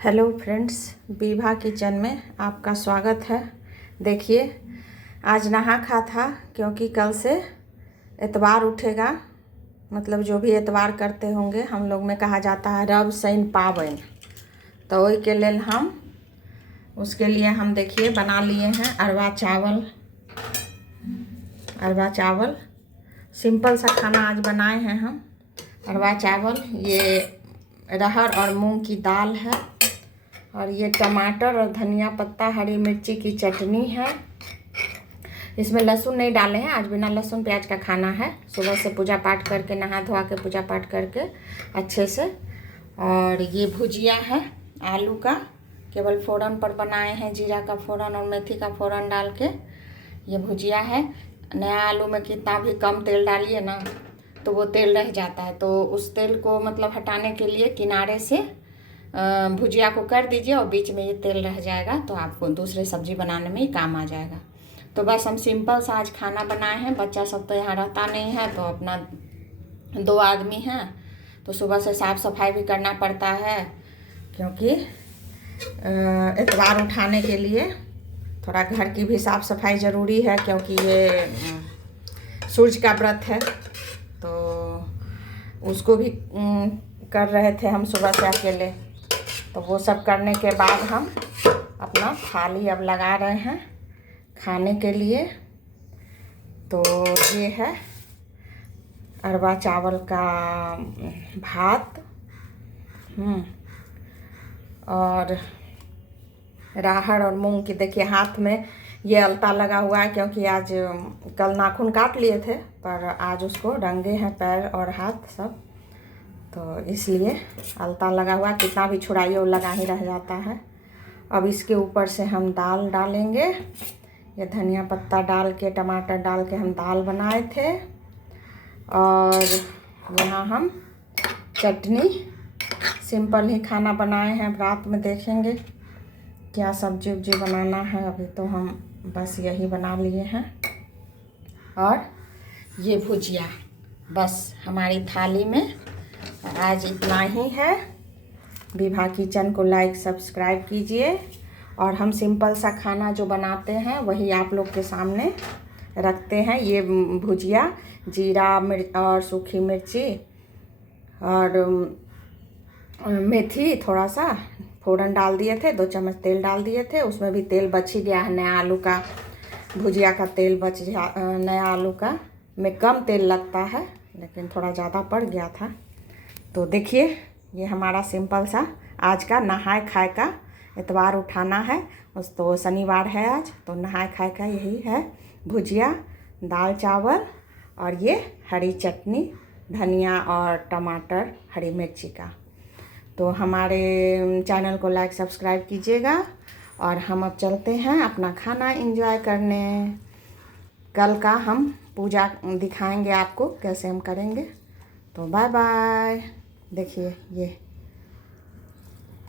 Hello friends, Vibha kitchen में आपका स्वागत है। देखिए, आज नहा खा था क्योंकि कल से इतवार उठेगा। मतलब जो भी इतवार करते होंगे, हम लोग में कहा जाता है रव शनि पावन। तो वही के लिए उसके लिए हम देखिए बना लिए हैं अरवा चावल। सिंपल सा खाना आज बनाए हैं हम। अरवा चावल, ये अरहर और मूंग की दाल है, और ये टमाटर और धनिया पत्ता, हरी मिर्ची की चटनी है। इसमें लहसुन नहीं डाले हैं, आज बिना लहसुन प्याज का खाना है। सुबह से पूजा पाठ करके, नहा धोआ के पूजा पाठ करके अच्छे से। और ये भुजिया है आलू का, केवल फ़ोरन पर बनाए हैं, जीरा का फ़ोरन और मेथी का फ़ोरन डाल के ये भुजिया है। नया आलू में कितना भी कम तेल डालिए ना तो वो तेल रह जाता है, तो उस तेल को मतलब हटाने के लिए किनारे से भुजिया को कर दीजिए और बीच में ये तेल रह जाएगा, तो आपको दूसरे सब्जी बनाने में ही काम आ जाएगा। तो बस हम सिंपल सा आज खाना बनाए हैं। बच्चा सब तो यहाँ रहता नहीं है, तो अपना 2 आदमी हैं, तो सुबह से साफ़ सफाई भी करना पड़ता है, क्योंकि इतवार उठाने के लिए थोड़ा घर की भी साफ़ सफाई ज़रूरी है, क्योंकि ये सूर्य का व्रत है। तो उसको भी कर रहे थे हम सुबह से अकेले। तो वो सब करने के बाद हम अपना थाली अब लगा रहे हैं खाने के लिए। तो ये है अरवा चावल का भात, और राहड़ और मूंग की। देखिए हाथ में ये अलता लगा हुआ है, क्योंकि आज कल नाखून काट लिए थे, पर आज उसको रंगे हैं पैर और हाथ सब, तो इसलिए अलता लगा हुआ। कितना भी छुड़ाइए वो लगा ही रह जाता है। अब इसके ऊपर से हम दाल डालेंगे। ये धनिया पत्ता डाल के, टमाटर डाल के हम दाल बनाए थे। और यहाँ हम चटनी, सिंपल ही खाना बनाए हैं। रात में देखेंगे क्या सब्जी उब्जी बनाना है, अभी तो हम बस यही बना लिए हैं। और ये भुजिया, बस हमारी थाली में आज इतना ही है। विभा किचन को लाइक सब्सक्राइब कीजिए, और हम सिंपल सा खाना जो बनाते हैं वही आप लोग के सामने रखते हैं। ये भुजिया जीरा मिर्च और सूखी मिर्ची और मेथी, थोड़ा सा फ़ोरन डाल दिए थे, 2 चम्मच तेल डाल दिए थे। उसमें भी तेल बच ही गया है। नया आलू का भुजिया का तेल नया आलू का में कम तेल लगता है, लेकिन थोड़ा ज़्यादा पड़ गया था। तो देखिए, ये हमारा सिंपल सा आज का नहाए खाए का, इतवार उठाना है उस, तो शनिवार है आज, तो नहाए खाए का यही है। भुजिया, दाल चावल, और ये हरी चटनी, धनिया और टमाटर, हरी मिर्ची का। तो हमारे चैनल को लाइक सब्सक्राइब कीजिएगा, और हम अब चलते हैं अपना खाना एंजॉय करने। कल का हम पूजा दिखाएंगे आपको कैसे हम करेंगे। तो बाय बाय। देखिए ये